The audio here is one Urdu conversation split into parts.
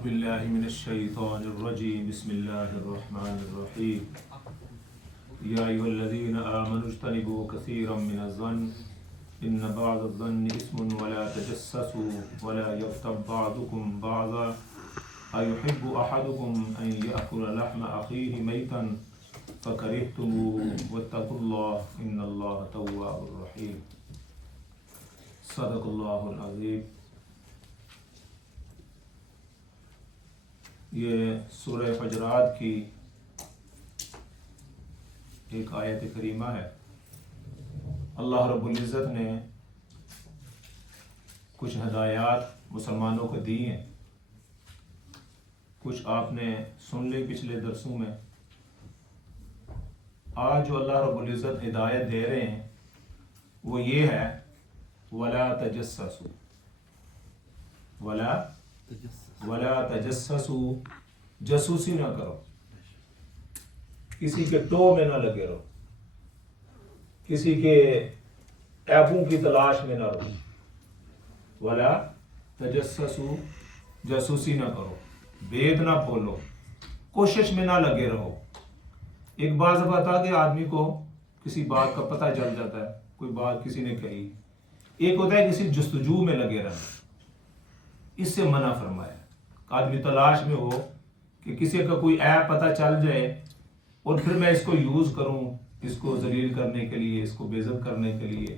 أعوذ بالله من الشيطان الرجيم بسم الله الرحمن الرحيم يا أيها الذين آمنوا اجتنبوا كثيرا من الظن إن بعض الظن إثم ولا تجسسوا ولا يغتب بعضكم بعضا أيحب أحدكم أن يأكل لحم أخيه ميتا فكرهتموه واتقوا الله إن الله تواب رحيم صدق الله العظيم. یہ سورہ حجرات کی ایک آیت کریمہ ہے. اللہ رب العزت نے کچھ ہدایات مسلمانوں کو دی ہیں، کچھ آپ نے سن لی پچھلے درسوں میں. آج جو اللہ رب العزت ہدایت دے رہے ہیں وہ یہ ہے وَلَا تَجَسَّسُوا وَلَا تَجَسَّسُوا، جاسوسی نہ کرو، کسی کے ٹو میں نہ لگے رہو، کسی کے عیبوں کی تلاش میں نہ رہو. وَلَا تَجَسَّسُوا، جاسوسی نہ کرو، بید نہ کھولو، کوشش میں نہ لگے رہو. ایک بعض بتا کہ آدمی کو کسی بات کا پتہ چل جاتا ہے، کوئی بات کسی نے کہی. ایک ہوتا ہے کسی جستجو میں لگے رہنا، اس سے منع فرمایا. آدمی تلاش میں ہو کہ کسی کا کوئی عیب پتہ چل جائے اور پھر میں اس کو یوز کروں، اس کو ذلیل کرنے کے لیے، اس کو بے عزت کرنے کے لیے،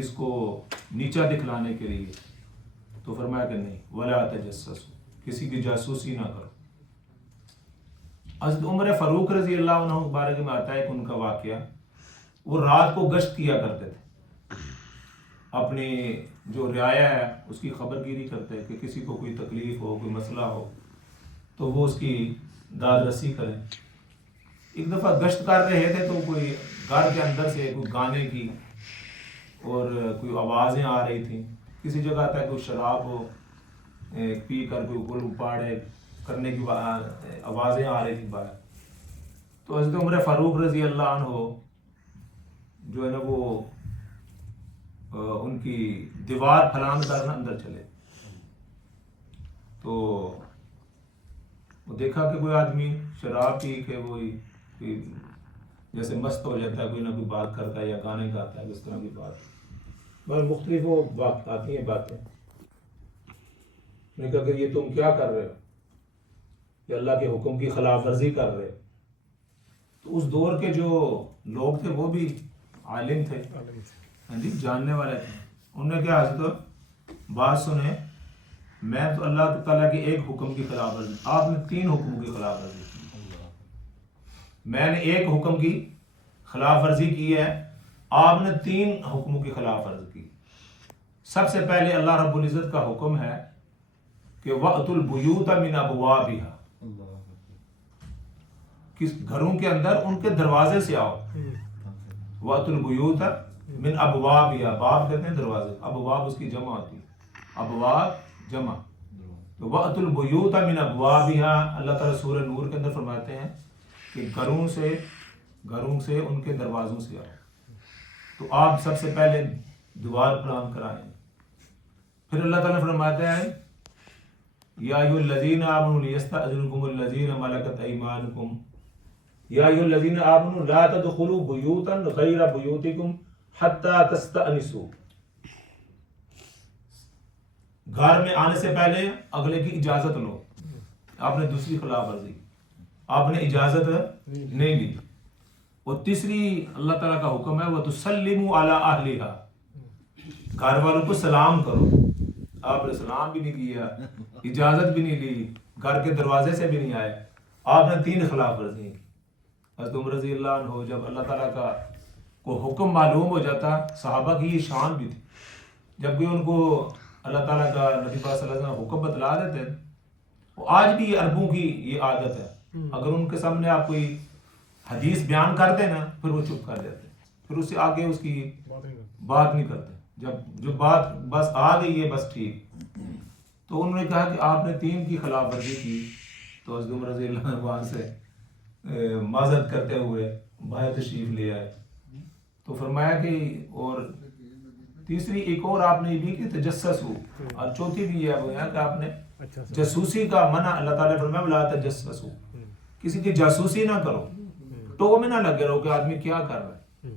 اس کو نیچا دکھلانے کے لیے. تو فرمایا کہ نہیں، ولا تجسسوا، کسی کی جاسوسی نہ کرو. حضرت عمر فاروق رضی اللہ عنہ بارے میں آتا ہے کہ ان کا واقعہ، وہ رات کو گشت کیا کرتے تھے، اپنی جو رعایا ہے اس کی خبر گیری کرتے ہیں کہ کسی کو کوئی تکلیف ہو، کوئی مسئلہ ہو تو وہ اس کی داد رسی کریں. ایک دفعہ گشت کر رہے تھے تو کوئی گھر کے اندر سے کوئی گانے کی اور کوئی آوازیں آ رہی تھیں. کسی جگہ آتا ہے کوئی شراب ہو پی کر کوئی گل پاڑے کرنے کی آوازیں آ رہی تھی باہر. تو حضرت عمر فاروق رضی اللہ عنہ جو ہے نا وہ ان کی دیوار پھلانگ کرنا اندر چلے. تو وہ دیکھا کہ کوئی آدمی شراب پی کے وہی جیسے مست ہو جاتا ہے، کوئی نہ کوئی بات کرتا ہے یا گانے گاتا ہے، اس طرح کی بات مگر مختلف وہ بات آتی ہیں باتیں. میں کہا کہ یہ تم کیا کر رہے ہو، کہ اللہ کے حکم کی خلاف ورزی کر رہے. تو اس دور کے جو لوگ تھے وہ بھی عالم تھے، جاننے والے تھے. انہوں نے کیا حضرت بات سنے، میں تو اللہ تعالیٰ کے ایک حکم کی خلاف ورزی، آپ نے 3 حکموں کی خلاف ورزی کی. میں نے ایک حکم کی خلاف ورزی کی ہے، آپ نے 3 حکموں کی خلاف ورزی کی. سب سے پہلے اللہ رب العزت کا حکم ہے کہ وَأْتُوا الْبُيُوتَ مِنْ أَبْوَابِهَا، کس گھروں کے اندر ان کے دروازے سے آؤ. وَأْتُوا الْبُيُوتَ مِنْ أَبْوَابِهَا، باب کہتے ہیں دروازے، ابواب اس کی جمع ہوتی ہے، ابواب جمع. تو وَأْتُوا الْبُيُوتَ مِنْ أَبْوَابِهَا، اللہ تعالیٰ سورہ نور کے اندر فرماتے ہیں کہ گھروں سے ان کے دروازوں سے آؤ. تو آپ سب سے پہلے دوار پلان کرائیں. پھر اللہ تعالیٰ فرماتا ہے یا ایھا الذین آمنوا لیستأذنکم الذین ملکت ایمانکم یا ایھا الذین آمنوا لا تدخلوا بیوتا غیر بیوتکم حتی تستأنسوا. گھر میں آنے سے پہلے اگلے کی اجازت لو. آپ نے دوسری خلاف ورزی، آپ نے اجازت نہیں لی. اور تیسری اللہ تعالیٰ کا حکم ہے وَتُسَلِّمُوا عَلَىٰ أَهْلِهَا، گھر والوں کو سلام کرو. آپ نے سلام بھی نہیں کیا، اجازت بھی نہیں لی، گھر کے دروازے سے بھی نہیں آئے، آپ نے 3 خلاف ورزی کی. حضرت عمر رضی اللہ عنہ جب اللہ تعالیٰ کا کو حکم معلوم ہو جاتا، صحابہ کی یہ شان بھی تھی، جب بھی ان کو اللہ تعالیٰ کا نبی پاک صلی اللہ علیہ وسلم حکم بتلا دیتے. وہ آج بھی عربوں کی یہ عادت ہے، اگر ان کے سامنے آپ کوئی حدیث بیان کر دیں نا پھر وہ چپ کر جاتے، پھر اس سے آگے اس کی بات نہیں کرتے. جو بات بس آ گئی ہے بس ٹھیک. تو انہوں نے کہا کہ آپ نے 3 کی خلاف ورزی کی. تو حضرت عمر رضی اللہ عنہ وہاں سے معذرت کرتے ہوئے باہر تشریف لے آئے. تو فرمایا کہ اور تیسری ایک اور آپ نے یہ بھی کہ تجسس ہو، اور چوتھی بھی یہ ہے کہ آپ نے جاسوسی کا منع اللہ تعالیٰ نے فرمایا ولا تجسسوا، کسی کی جاسوسی نہ کرو، ٹو میں نہ لگے رہو کہ آدمی کیا کر رہا ہے۔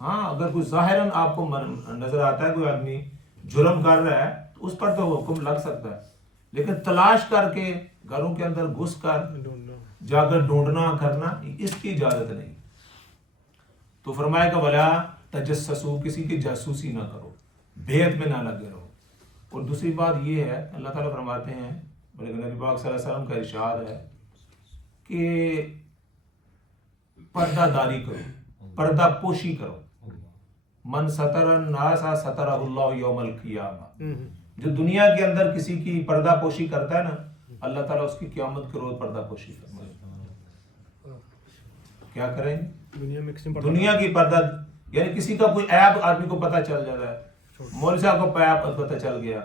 ہاں اگر کوئی ظاہراً آپ کو نظر آتا ہے کوئی آدمی جرم کر رہا ہے تو اس پر تو حکم لگ سکتا ہے، لیکن تلاش کر کے گھروں کے اندر گھس کر جا کر ڈھونڈنا کرنا اس کی اجازت نہیں۔ تو فرمایا کہ ولا تجسسوا، کسی کی جاسوسی نہ کرو، بھید میں نہ لگے رہو۔ اور دوسری بات یہ ہے اللہ تعالیٰ فرماتے ہیں، بلکہ نبی پاک صلی اللہ علیہ وسلم کا ارشاد ہے کہ پردہ داری کرو، پردہ پوشی کرو۔ من ستر الناس سترہ اللہ یوم القیامہ، جو دنیا کے اندر کسی کی پردہ پوشی کرتا ہے نا، اللہ تعالیٰ اس کی قیامت کے روز پردہ پوشی کرتا ہے۔ کیا کریں دنیا کی پردہ، یعنی کسی کا کوئی عیب آدمی کو پتہ چل جاتا ہے، مولوی صاحب کو پتہ چل گیا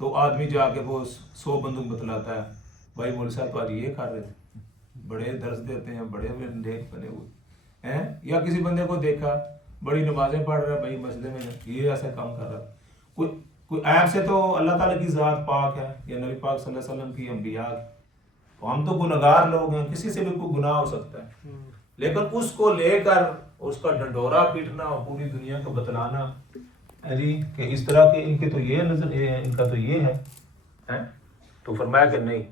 تو آدمی جا کے وہ 100 بندوق بتلاتا ہے، بھائی مولوی صاحب تو آج یہ کر رہے تھے، بڑے درس دیتے ہیں، بڑے نیک بنے ہوئے ہیں۔ یا کسی بندے کو دیکھا بڑی نمازیں پڑھ رہا ہے، بھائی مسجد میں یہ ایسا کام کر رہا ہے۔ کوئی عیب سے تو اللہ تعالیٰ کی ذات پاک ہے یا نبی پاک صلی اللہ علیہ وسلم کی انبیاء کی، تو ہم تو گنہگار لوگ ہیں، کسی سے بھی کوئی گناہ ہو سکتا ہے، لیکن اس کو لے کر اس کا ڈنڈورا پیٹنا اور پوری دنیا کو بتلانا جی کہ اس طرح کے ان کے تو یہ نظر ان کا تو یہ ہے، تو فرمایا کہ نہیں،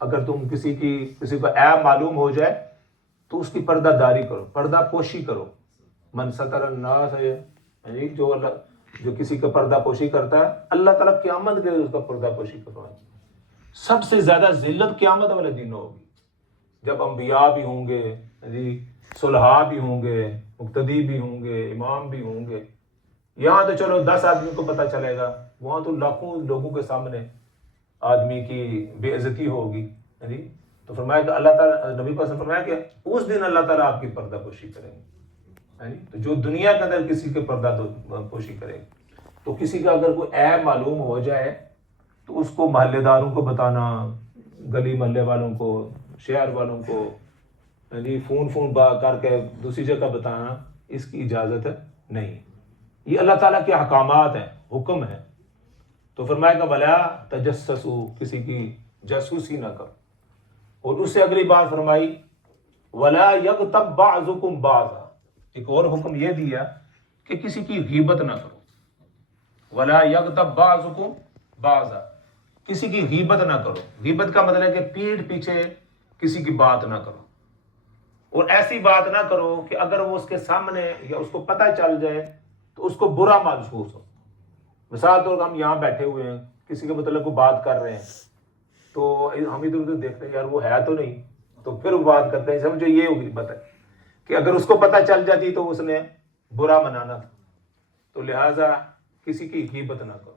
اگر تم کسی کو عیب معلوم ہو جائے تو اس کی پردہ داری کرو، پردہ پوشی کرو۔ من ستر الناس ہے جو کسی کا پردہ پوشی کرتا ہے، اللہ تعالیٰ قیامت کے اس کا پردہ پوشی کروائے۔ سب سے زیادہ ذلت قیامت والے دن ہوگی، جب انبیاء بھی ہوں گے جی، صلحاء بھی ہوں گے، مقتدی بھی ہوں گے، امام بھی ہوں گے۔ یہاں تو چلو 10 آدمی کو پتہ چلے گا، وہاں تو لاکھوں لوگوں کے سامنے آدمی کی بے عزتی ہوگی جی۔ تو فرمایا کہ اللہ تعالیٰ، نبی پاک نے فرمایا کہ اس دن اللہ تعالیٰ آپ کی پردہ پوشی کریں گے۔ تو جو دنیا کے اندر کسی کے پردہ پوشی کرے، تو کسی کا اگر کوئی عیب معلوم ہو جائے تو اس کو محلے داروں کو بتانا، گلی محلے والوں کو، شہر والوں کو فون کر کے دوسری جگہ بتانا، اس کی اجازت نہیں۔ یہ اللہ تعالیٰ کے احکامات ہیں، حکم ہے۔ تو فرمایا کہ ولا تجسسوا، کسی کی جاسوسی نہ کرو۔ اور اس سے اگلی بات فرمائی ولا یغتب بعضکم بعضا، ایک اور حکم یہ دیا کہ کسی کی غیبت نہ کرو۔ ولا یغتب بعضکم بعضا، کسی کی غیبت نہ کرو۔ غیبت کا مطلب ہے کہ پیٹھ پیچھے کسی کی بات نہ کرو، اور ایسی بات نہ کرو کہ اگر وہ اس کے سامنے یا اس کو پتہ چل جائے تو اس کو برا محسوس ہو۔ مثال طور پر ہم یہاں بیٹھے ہوئے ہیں، کسی کے مطلب کو بات کر رہے ہیں، تو ہم ادھر ادھر دیکھتے ہیں یار وہ ہے تو نہیں، تو پھر وہ بات کرتے ہیں، سمجھو یہ غیبت ہے کہ اگر اس کو پتہ چل جاتی تو اس نے برا منانا تھا۔ تو لہٰذا کسی کی غیبت نہ کرو۔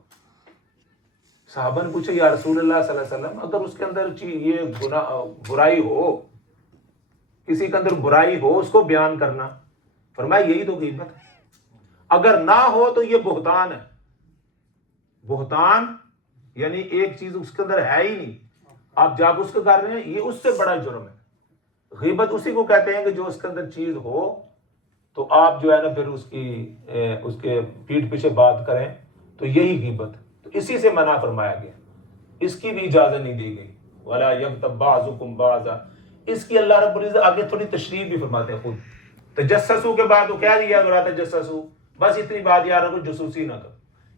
صحابہ نے پوچھا یا رسول اللہ صلی اللہ علیہ وسلم، اگر اس کے اندر یہ برائی ہو، کسی کے اندر برائی ہو، اس کو بیان کرنا، فرمایا یہی تو غیبت ہے۔ اگر نہ ہو تو یہ بہتان ہے۔ بہتان یعنی ایک چیز اس کے اندر ہے ہی نہیں، آپ جاگ اس کو کر رہے ہیں، یہ اس سے بڑا جرم ہے۔ غیبت اسی کو کہتے ہیں کہ جو اس کے اندر چیز ہو تو آپ جو ہے نا پھر اس کے پیٹھ پیچھے بات کریں، تو یہی غیبت، تو اسی سے منع فرمایا گیا، اس کی بھی اجازت نہیں دی گئی۔ ولا یغتب بعضکم بعضا، اس کی اللہ رب العزت آگے تھوڑی تشریح بھی فرماتے ہیں خود۔ تجسسوا کے بعد وہ کہہ دیا ولا تجسسوا، بس اتنی بات یاد رکھو جاسوسی نہ کرو۔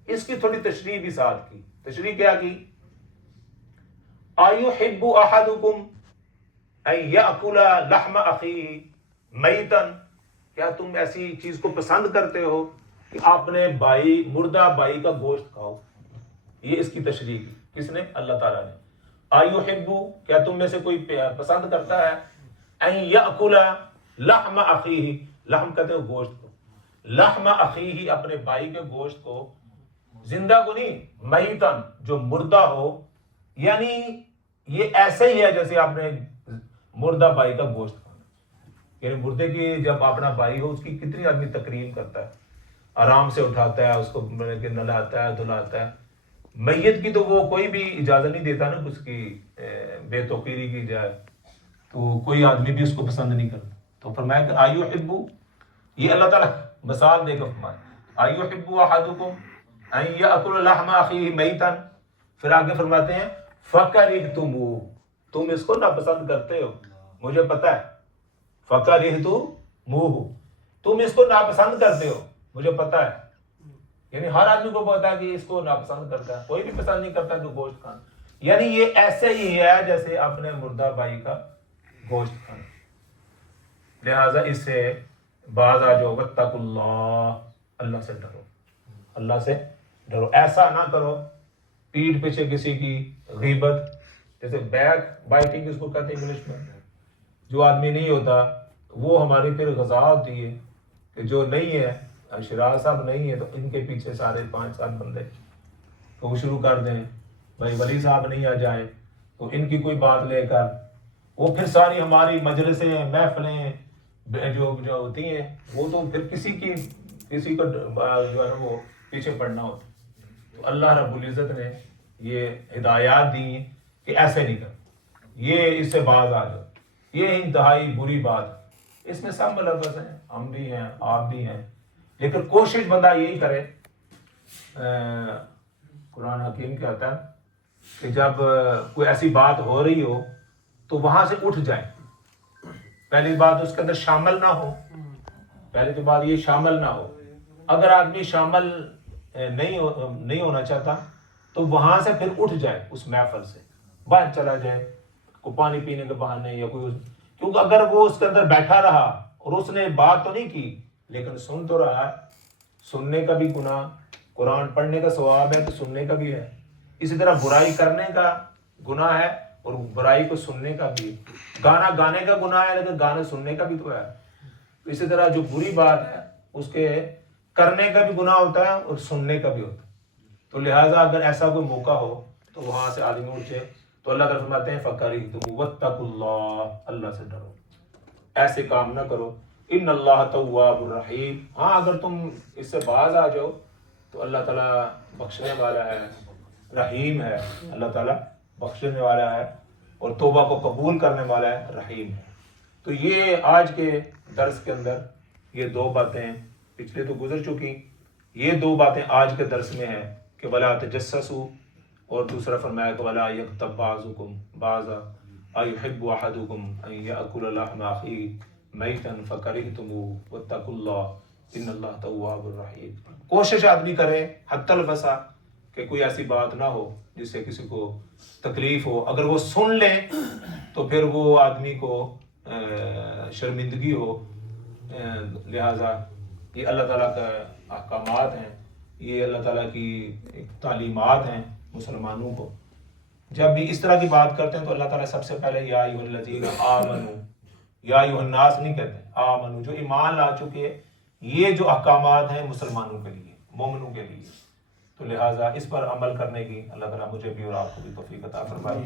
اس کی تھوڑی تشریح بھی ساتھ کی۔ تشریح کیا کی؟ ایحب احدکم ان یاکل لحم اخیہ میتا، کیا تم ایسی چیز کو پسند کرتے ہو کہ اپنے بھائی، مردہ بھائی کا گوشت کھاؤ؟ یہ اس کی تشریح کی، کس نے؟ اللہ تعالیٰ نے۔ ایحب، کیا تم میں سے کوئی پسند کرتا ہے؟ ان یاکل لحم اخیہ، لحم کہتے ہیں گوشت کو، لحم اخیہ اپنے بھائی کے گوشت کو، زندہ کو نہیں، میتن جو مردہ ہو، یعنی یہ ایسے ہی ہے جیسے آپ نے مردہ بھائی کا گوشت کھانا۔ یعنی مردے کی جب اپنا بھائی ہو، اس کی کتنی آدمی تکریم کرتا ہے، آرام سے اٹھاتا ہے، اس کو نہلاتا ہے، دھلاتا ہے۔ میت کی تو وہ کوئی بھی اجازت نہیں دیتا نا اس کی بے توقیری کی جائے، تو کوئی آدمی بھی اس کو پسند نہیں کرتا۔ تو فرمایا کہ ایحب، یہ اللہ تعالیٰ مثال دے کر فرمایا ایحب احدکم ان یاکل لحم اخیہ میتا، پھر آگے فرماتے ہیں فَكَرِهْتُمُوهُ، تم اس کو ناپسند کرتے ہو، مجھے پتا ہے. فَكَرِهْتُمُوهُ، تم اس کو ناپسند کرتے ہو، مجھے پتا ہے. یعنی ہر آدمی کو پتا ہے کہ اس کو ناپسند کرتا ہے، کوئی بھی پسند نہیں کرتا تو گوشت کھانا. یعنی یہ ایسے ہی ہے جیسے اپنے مردہ بھائی کا گوشت کھانا. لہٰذا اس سے باز آ جاؤ. واتقوا اللہ، اللہ سے ڈرو، اللہ سے ڈرو. ایسا نہ کرو پیٹھ پیچھے کسی کی غیبت، جیسے بیک بائٹنگ اس کو کہتے ہیں انگلش میں. جو آدمی نہیں ہوتا وہ ہماری پھر غذا ہوتی ہے کہ جو نہیں ہے، شراز صاحب نہیں ہے تو ان کے پیچھے سارے 5-7 بندے تو وہ شروع کر دیں. بھائی ولی صاحب نہیں آ جائے تو ان کی کوئی بات لے کر وہ پھر ساری ہماری مجلسیں محفلیں جو ہوتی ہیں وہ تو پھر کسی کو جو ہے نا وہ پیچھے پڑنا ہوتا. تو اللہ رب العزت نے یہ ہدایات دی ہیں کہ ایسے نہیں کر، یہ اس سے باز آ جاؤ. یہ انتہائی بری بات ہے. اس میں سب ملوث ہیں، ہم بھی ہیں، آپ بھی ہیں، لیکن کوشش بندہ یہی کرے. قرآن حکیم کہتا ہے کہ جب کوئی ایسی بات ہو رہی ہو تو وہاں سے اٹھ جائے. پہلی بات اس کے اندر شامل نہ ہو، پہلی تو بات یہ شامل نہ ہو. اگر آدمی شامل نہیں ہونا چاہتا تو وہاں سے پھر اٹھ جائے، اس محفل سے باہر چلا جائے، کوئی پانی پینے کے بہانے یا کوئی. کیونکہ اگر وہ اس کے اندر بیٹھا رہا اور اس نے بات تو نہیں کی لیکن سن تو رہا ہے، سننے کا بھی گناہ، قرآن پڑھنے کا ثواب ہے تو سننے کا بھی ہے. اسی طرح برائی کرنے کا گناہ ہے اور برائی کو سننے کا بھی. گانا گانے کا گناہ ہے لیکن گانے سننے کا بھی تو ہے. اسی طرح جو بری بات ہے اس کے کرنے کا بھی گناہ ہوتا ہے اور سننے کا بھی ہوتا ہے. تو لہٰذا اگر ایسا کوئی موقع ہو تو وہاں سے آدمی اٹھ جائے. تو اللہ تعالیٰ فرماتے ہیں فَكَرِهْتُمُوهُ وَاتَّقُوا اللَّهَ، اللہ سے ڈرو، ایسے کام نہ کرو. ان اللہ تواب الرحیم، ہاں اگر تم اس سے باز آ جاؤ تو اللہ تعالیٰ بخشنے والا ہے، رحیم ہے. اللہ تعالیٰ بخشنے والا ہے اور توبہ کو قبول کرنے والا ہے، رحیم ہے. تو یہ آج کے درس کے اندر یہ 2 باتیں پچھلے تو گزر چکی، یہ 2 باتیں آج کے درس میں ہیں کہ ولا تجسسوا، اور دوسرا فرمایا کہ ولا یغتب بعضکم بعضا ایحب احدکم ان یاکل لحم اخیہ میتا فکرہتموہ واتقوا اللہ ان اللہ تواب الرحیم. کوشش آدمی کرے حتی الوسع کہ کوئی ایسی بات نہ ہو جس سے کسی کو تکلیف ہو. اگر وہ سن لیں تو پھر وہ آدمی کو شرمندگی ہو. لہٰذا یہ اللہ تعالیٰ کا احکامات ہیں، یہ اللہ تعالیٰ کی تعلیمات ہیں مسلمانوں کو. جب بھی اس طرح کی بات کرتے ہیں تو اللہ تعالیٰ سب سے پہلے یا ایھا الذین آمنوا، یا ایھا الناس نہیں کہتے، آمنو، جو ایمان لا چکے. یہ جو احکامات ہیں مسلمانوں کے لیے، مومنوں کے لیے. تو لہٰذا اس پر عمل کرنے کی اللہ تعالیٰ مجھے بھی اور آپ کو بھی توفیق عطا فرمائے.